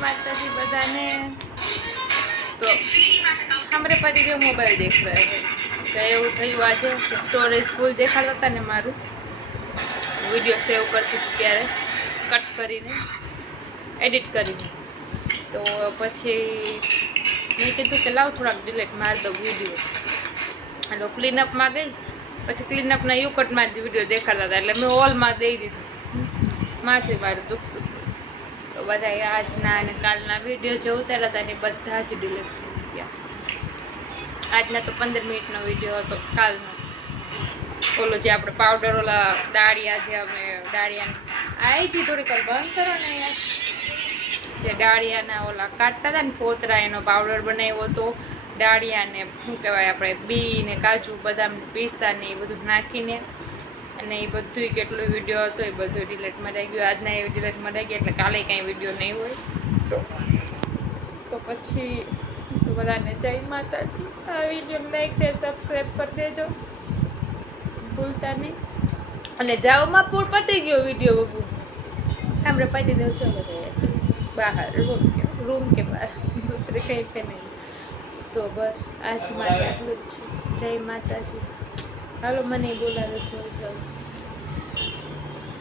माताजी बधाने। तो हमारे पति जो मोबाइल देख रहे हैं तो એવું થયું આજે સ્ટોરેજ ફૂલ દેખાડતા હતા ને મારું વિડીયો સેવ કરતી હતી ત્યારે કટ કરીને એડિટ કરીને તો પછી મેં કીધું કે લાવ થોડાક ડિલીટ મારી દઉં વિડીયો અને ક્લીનઅપમાં ગઈ પછી ક્લીનઅપના યુ કટમાં જ વિડીયો દેખાડતા હતા એટલે મેં ઓલમાં દઈ દીધું માથે મારું દુખતું તો બધા આજના અને કાલના વિડીયો જે ઉતાર્યા હતા એ બધા જ ડિલીટ થઈ ગયા. આજના તો 15 મિનિટનો વિડીયો હતો. કાલનો ઓલો જે આપણે પાવડર ઓલા ડાળિયા જે અમે ડાળિયાને આઈથી થોડીક વાર બંધ કરો ને યાર જે ડાળિયાના ઓલા કાઢતા હતા ને ફોતરા એનો પાવડર બનાવ્યો હતો ડાળિયાને શું કહેવાય આપણે બી ને કાજુ બદામ પિસ્તા ને એ બધું નાખીને અને એ બધું કેટલો વિડીયો હતો એ બધું ડિલેટમાં રહી ગયું. આજના એ ડિલેટમાં રહી ગયા એટલે કાલે કાંઈ વિડીયો નહીં હોય તો પછી બધાને જય માતાજી. આ વિડીયોને લાઈક શેર સબસ્ક્રાઈબ કરી દેજો ભૂલતા નહીં. અને જાઓમાં પૂર પતી ગયો વિડીયો બબુ हमरे पति देव चलो गए बाहर रूम के बाहर दूसरे कहीं पे नहीं. तो बस आज मारे आटલું જ છે. જય માતાજી. હાલો મને બોલાવે છે.